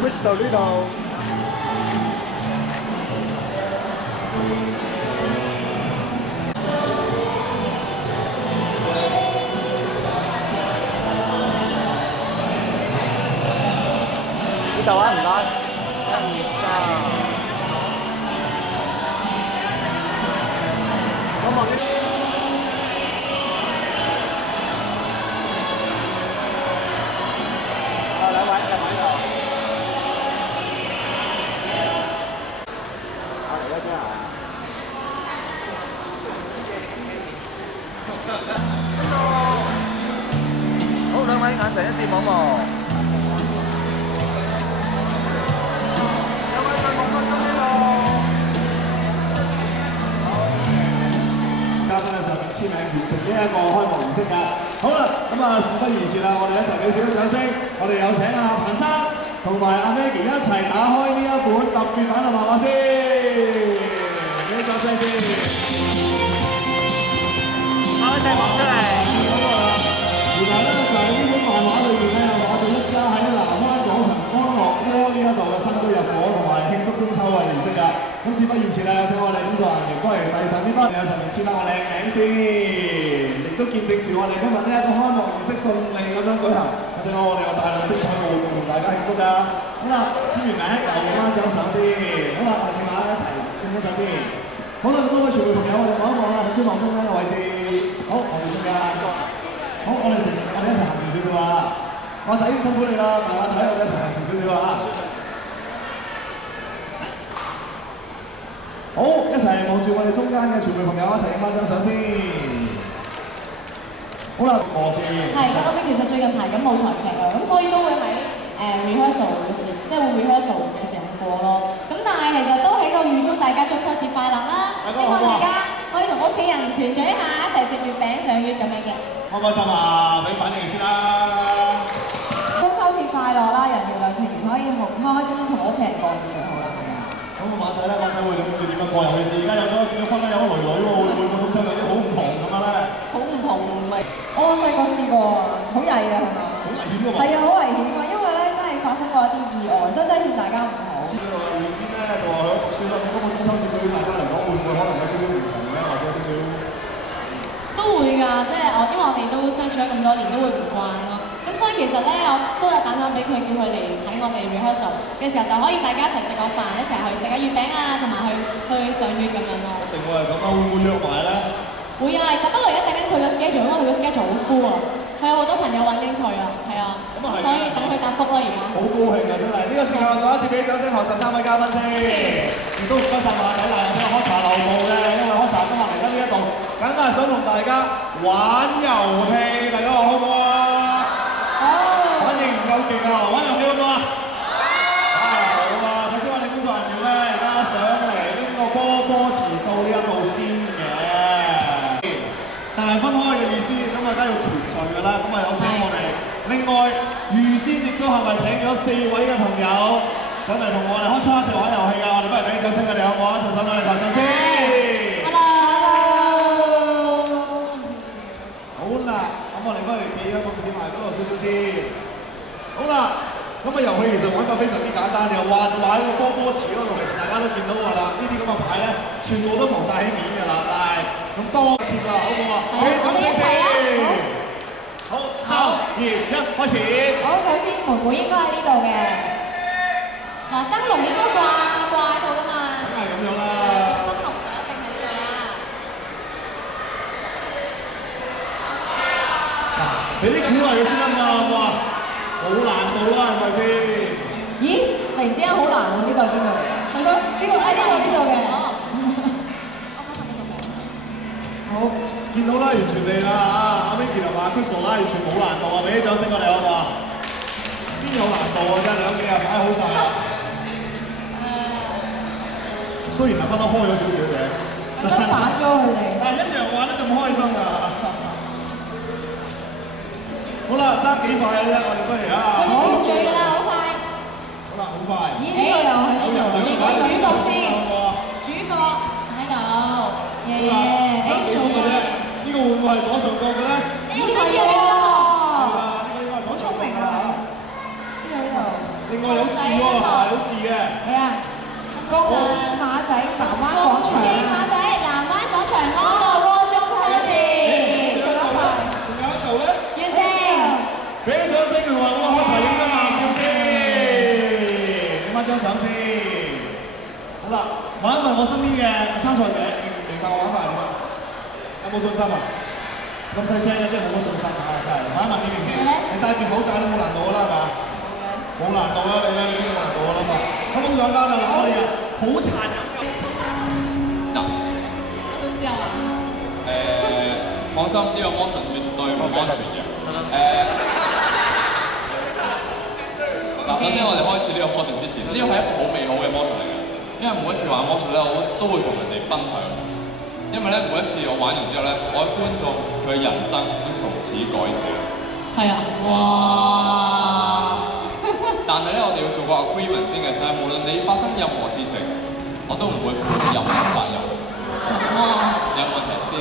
Which 度呢度？呢度啊，唔該。1、2、3。咁我呢？兩位喺度。嚟一張啊！好，兩位眼神一致望望。嘉賓喺上面簽名完成呢一個開幕儀式㗎。好啦，咁啊事不宜遲啦，我哋一齊俾少少掌聲。我哋有請阿彭生同埋阿 Maggie 一齊打開呢一本特別版嘅漫畫先，俾啲掌聲先。攞隻幕出嚟。咁啊，原來咧就係呢本漫畫裏邊咧，我哋一家喺南灣廣場安樂窩呢一度嘅新居入伙同埋慶祝中秋嘅儀式㗎。咁事不宜遲啦，有請我哋工作人員過嚟遞上呢筆，有上面簽翻我靚名先，亦都見證住我哋今日呢一個開幕儀式順利咁樣舉行。或者我哋有大量精彩嘅活動同大家慶祝㗎。好啦，簽完名又影翻張相先。好啦，我哋大家一齊影張相先。好啦，咁多位傳媒朋友，我哋望一望啦，先望中間嘅位置。好，我哋中間。好，我哋一齊行前少少啊！馬仔辛苦你啦，馬仔，我哋一齊行前少少啊！好，一齊望住我哋中間嘅傳媒朋友一齊影翻張相先。好啦，播先。係，咁我哋其實最近排緊舞台劇啊，咁所以都會喺rehearsal 嘅時，即係會 rehearsal 嘅時候播咯。咁但係其實都喺度預祝大家中秋節快樂啦！希望大家可以同屋企人團聚一下，一齊食月餅賞月咁樣嘅。開唔開心啊？俾反應先啦！中秋節快樂啦！人月兩團圓，可以開開心心同屋企人過就最好啦。咁個馬仔咧，馬仔會諗住點樣過？尤其是而家有咗結咗婚咧，有個女女喎，會唔會個中秋有啲好唔同咁樣咧？好唔同咪？我細個試過，好曳㗎係嘛？好危險㗎嘛？係啊，好危險㗎，因為咧真係發生過一啲意外，所以真係勸大家唔好。知道啦，胡天咧就話去咗讀書啦，咁今個中秋節對於大家嚟講，會唔會可能有少少唔同咧，或者有少少？都會㗎，即係因為我哋都相處咗咁多年，都會唔慣咯。咁所以其實咧，我都有打電話俾佢，叫佢嚟睇我哋 rehearsal 嘅時候，就可以大家一齊食個飯，一齊去食下月餅啊，同埋去賞月咁樣咯。一定會係咁啦，會唔會約埋咧？會啊，但不過而家等緊佢個 schedule， 因為佢個 schedule 好 full 啊，佢有好多朋友揾緊佢啊，係啊，所以等佢答覆啦而家。好高興啊，真係！呢個時候再一次俾掌聲學曬3位嘉賓先，亦都唔該曬馬仔啦，有請開茶樓部嘅，因為開茶今日嚟緊呢一度，梗係想同大家玩遊戲，大家話好唔好啊？反應唔夠勁啊！玩遊戲好唔好啊？好啊！首先我哋工作人員咧，而家上嚟拎個波波池到呢一度先嘅，但係分開嘅意思，咁啊梗係要團聚㗎啦。咁啊有請我哋，另外預先亦都係咪請咗4位嘅朋友上嚟同我哋開叉一齊玩遊戲㗎？我哋不如俾啲掌聲佢哋好唔好啊？同上我哋台上先。好啦，咁我哋不如企埋嗰度少少先。好啦，咁啊遊戲其實玩法非常之簡單嘅，話就話喺個波波池嗰度，其實大家都見到㗎啦。呢啲咁嘅牌咧，全部都浮晒喺面㗎啦。但係咁多貼啦，好唔好啊？俾啲掌聲先。好，3、2、1，開始。好，首先妹妹應該喺呢度嘅。嗱，燈籠應該掛喺度㗎嘛。梗係咁樣啦。燈籠就一定喺度啦。嗱，俾啲鼓勵佢先啊嘛，好唔好啊？冇難度啦，係咪先？咦，突然之間好難喎，呢個係邊個嚟？係咯，呢個呢度嘅。好，見到啦，完全地啦阿 Vicky 同埋 Crystal 啦，完全冇難度啊！俾啲掌聲我哋好唔好啊？邊有難度啊？真係兩幾日擺好晒。雖然係分得開咗少少嘅，分散咗佢哋，但係一樣玩得咁開幾快嘅啫，我哋不如啊，我哋團聚㗎啦，好快。好啦，好快。咦？呢個又係有人嚟個主角先，主角喺度。耶！誒，做咗。呢個會唔會係左上角嘅咧？呢個係喎。係啦，呢個應該係左上角㗎啦。知道呢度。另外有字喎，有字嘅。係啊。高馬仔南灣廣場。馬仔南灣廣場安樂窩中秋節。仲有一嚿咧？完成。俾啲掌聲同埋我一齊影張合照先，影翻張相先。好啦，問一問我身邊嘅參賽者，明白我玩法係點啊？有冇信心啊？咁細聲嘅真係好冇信心啊！真係。問一問你明先，你戴住口罩都冇難度㗎啦，係嘛？冇難度啦，你咧已經冇難度㗎啦嘛。咁好簡單啦，嗱，我哋嘅好殘忍㗎。嗱，到時候啊。放心，呢個魔術絕對唔安全嘅。嗱，首先我哋開始呢個魔術之前，呢個係一個好美好嘅魔術嚟嘅，因為每一次玩魔術咧，我都會同人哋分享。因為咧，每一次我玩完之後咧，我嘅觀眾佢嘅人生都從此改寫。係啊！哇！但係咧，我哋要做個 agreement 先嘅，就係無論你發生任何事情，我都唔會負任何責任。哇！有問題先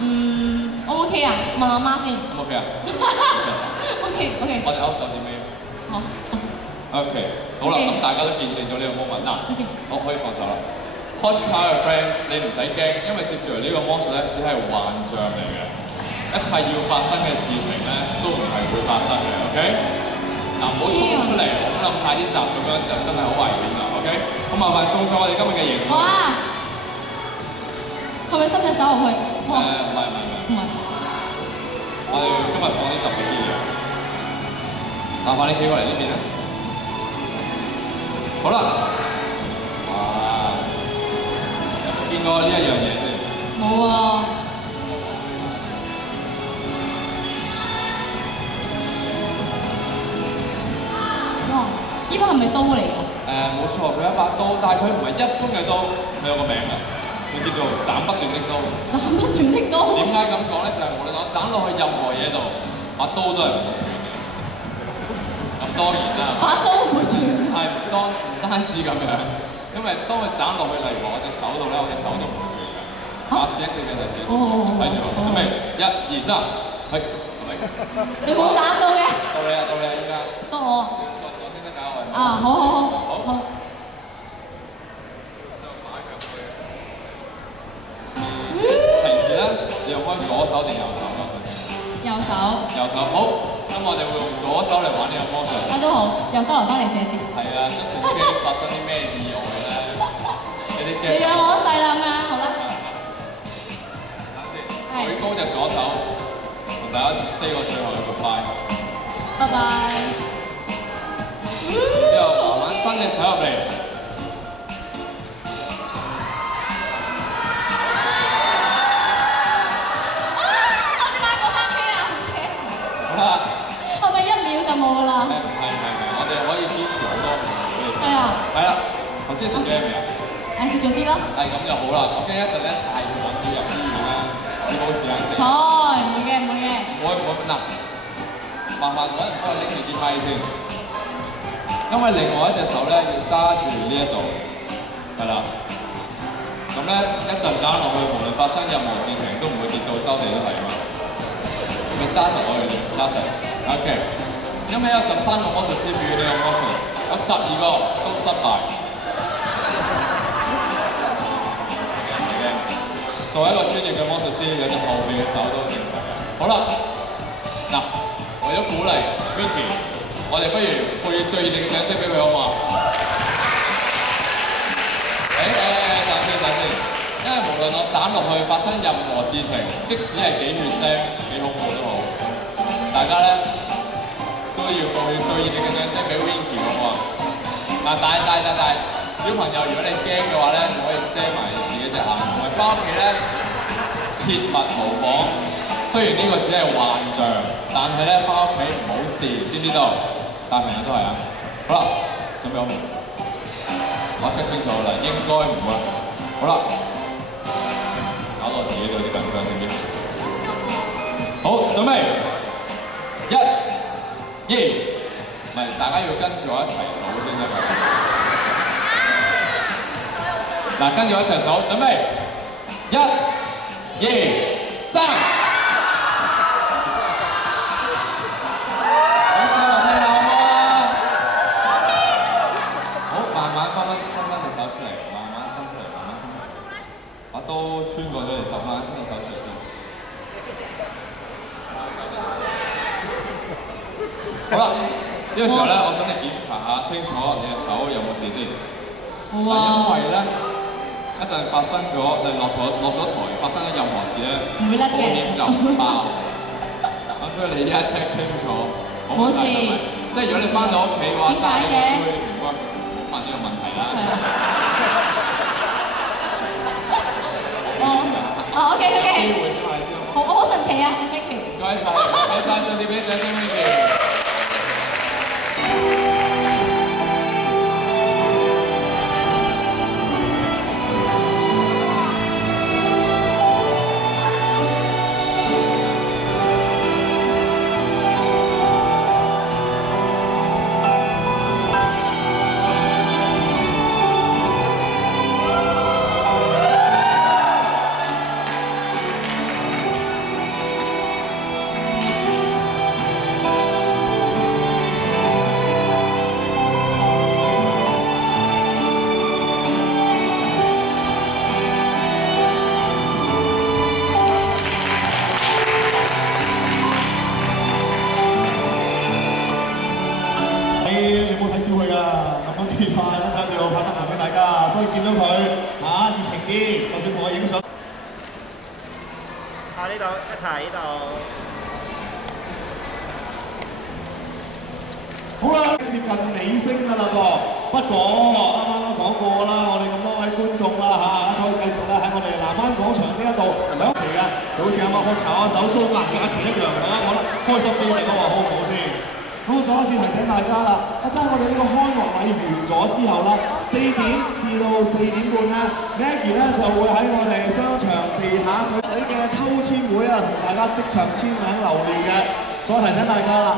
O 唔 OK 啊？問我媽先。OK 啊 ？OK。我哋勾手指尾。好。OK， 好啦，咁大家都見證咗呢個 moment 嗱，我可以放手啦。Hush your friends， 你唔使驚，因為接住嚟呢個魔術咧，只係幻象嚟嘅，一切要發生嘅事情咧，都唔係會發生嘅 ，OK？ 嗱，唔好衝出嚟，我諗太啲集咁樣就真係好危險啦 ，OK？ 咁麻煩送上我哋今日嘅型。哇！係咪伸隻手落去？唔係。我哋今日放啲特別啲嘢。麻煩你企過嚟呢邊啦。好啦。哇！有冇見過呢一樣嘢先？冇啊。哇！呢把係咪刀嚟㗎？冇錯，佢一把刀，但係佢唔係一般嘅刀，佢有個名嘅，佢叫做斬不斷的刀。斬不斷的刀。點解咁講咧？就係無論我斬落去任何嘢度，把刀都係唔會斷嘅。咁當然啦。把刀唔會斷。係唔單止咁樣，因為當佢斬落去，例如話我隻手度咧，我隻手都唔會斷嘅。試一試嘅就試。睇住我，準備1、2、3，係咪？你冇斬到嘅。到你啊！依家。到我。啊，好。平時咧，你用開左手定右手啊？右手。好，咁我哋會用左手嚟玩呢個魔術。都好，右手留翻嚟寫字。係啊，即係驚發生啲咩意外咧？有啲驚。你養我一世啦咁樣，好啦。舉高隻左手，同大家 say 個最後一個 bye。拜拜。之後慢慢伸隻手入嚟。係咪1秒就冇㗎啦？唔係，我哋可以堅持好多秒俾你。係啊。係啦，頭先食咗未啊？食咗啲咯。係咁就好啦，我驚一陣咧太緊要入醫院咧，你冇時間食。唔會嘅。唔會嗱，麻煩揾人幫我拎住支咪先，因為另外一隻手咧要揸住呢一度，係啦。咁咧一陣斬落去，無論發生任何事情都唔會跌到周地都係嘛。咪揸實我嘅，揸實。OK。因為有13個魔術師表演呢個魔術，有12個都失敗。作為一個專業嘅魔術師，有隻後邊嘅手都正常嘅。好啦，嗱，為咗鼓勵 Winky， 我哋不如配最熱烈嘅掌聲俾佢好嘛？等先，因為無論我斬落去發生任何事情，即使係幾血腥、幾恐怖都好，大家咧都要報最熱烈嘅掌聲俾 Winky 好嘛？嗱，但小朋友，如果你驚嘅話咧，就可以遮埋自己隻眼，同埋翻屋企咧，切勿模仿。雖然呢個只係幻象，但係咧翻屋企唔好試，知唔知道？大朋友都係啊。好啦，準備好未？我 check 清楚啦，應該唔會。好啦，搞到我自己都有啲緊張，知唔知？好，準備，1、唔係大家要跟住我一齊數先得㗎。嗱，跟住我一齊數，準備1、2、3。都穿過咗你手啦，伸個手出嚟先。好啦，呢個時候咧，我想你檢查下清楚你隻手有冇事先。因為咧一陣發生咗，你落咗台發生咗任何事咧，保險就唔包。咁所以你依家 check 清楚，冇事。即係如果你翻到屋企嘅話，點解嘅？唔該，唔好問呢個問題啦。OK， 好神奇啊 ，Vicky。唔該晒，再次俾掌聲 Vicky。笑佢㗎，咁幾快啦，揸住我拍得埋俾大家，所以見到佢熱情啲，就算同我影相。呢度一齊呢度。好啦，接近尾聲㗎啦噃。不過啱啱都講過啦，我哋咁多位觀眾啦再繼續啦喺我哋南灣廣場呢一度兩期嘅，就好似啱啱我炒一手蘇格假期一樣，大家覺得開心啲嚟講話好唔好先？好，再一次提醒大家啦，真係我哋呢個開幕禮完咗之後啦，4點至到4點半咧 ，Maggie 咧就會喺我哋商場地下佢仔嘅抽籤會同大家即場簽名留念嘅。再提醒大家啦。